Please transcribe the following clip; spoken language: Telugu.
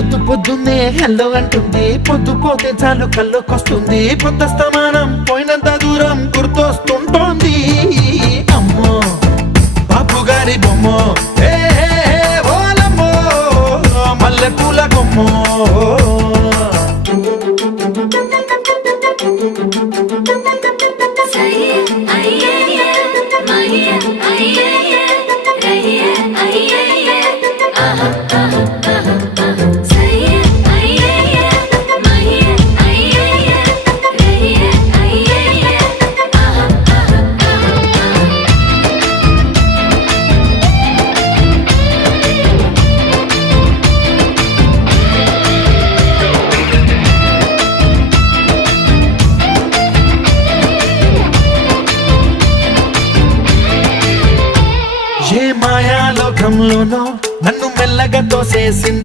పొద్దున్నే హెల్లో అంటుంది, పొద్దు పోతే చాలు కళ్ళొకొస్తుంది, పొద్దస్తమానం పోయినంత దూరం గుర్తొస్తుంటోంది. అమ్మో బాపు గారి బొమ్మో, ఓలమ్మో మల్లె పూల కొమ్మో. ఏ మాయాలోకంలోనో నన్ను మెల్లగా తోసేసింది.